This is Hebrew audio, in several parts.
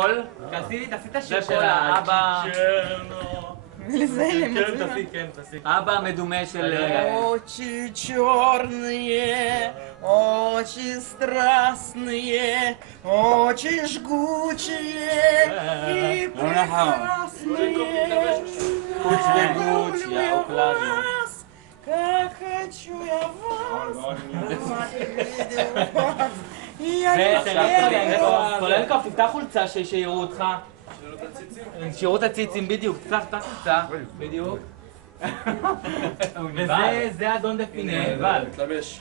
הקול. תעשי את השיר של האבא. לזה הם אבא המדומה של... Очи черные, очи страстные, очи жгучие и прекрасные. חוץ וגוץ, יא אוקלאזו. Как хочу я вас. כולל קוף, תפתח חולצה שיראו אותך. שיראו את הציצים, בדיוק, תפתח חולצה, בדיוק. וזה אדון דפינה, אבל. מתלבש.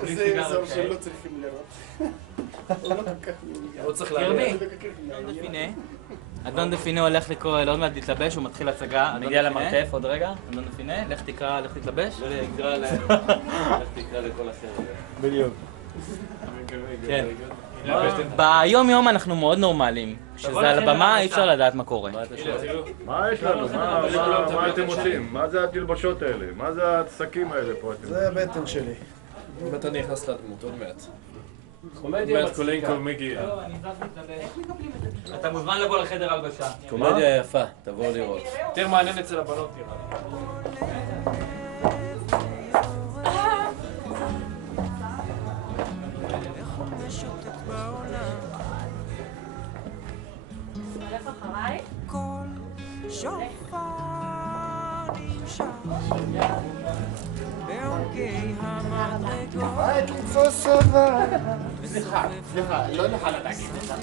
כזה זר שלא צריכים לראות. הוא לא כל כך לא צריך קרבי, אדון דפינה. אדון דפינה הולך לקרוא, לא עוד מעט להתלבש, הוא מתחיל הצגה. נגיע למרתף עוד רגע, אדון דפינה, לך תקרא, לך תתלבש. לך תקרא לכל הסרט. בדיוק. כן. ביום יום אנחנו מאוד נורמליים. כשזה על הבמה אי אפשר לדעת מה קורה. מה יש לנו? מה אתם עושים? מה זה התלבשות האלה? מה זה העסקים האלה פה? זה הבטן שלי. באמת אני נכנס לדמות, עוד מעט. קומדיה מצחיקה. מגיע. אתה מוזמן לבוא לחדר הלבשה. קומדיה יפה, תבואו לראות. יותר מעניין אצל הבנות נראה לי. כל שופר נמשך בעומקי המדרגות. רק למצוא סבבה. סליחה, לא נוכל להגיד את זה.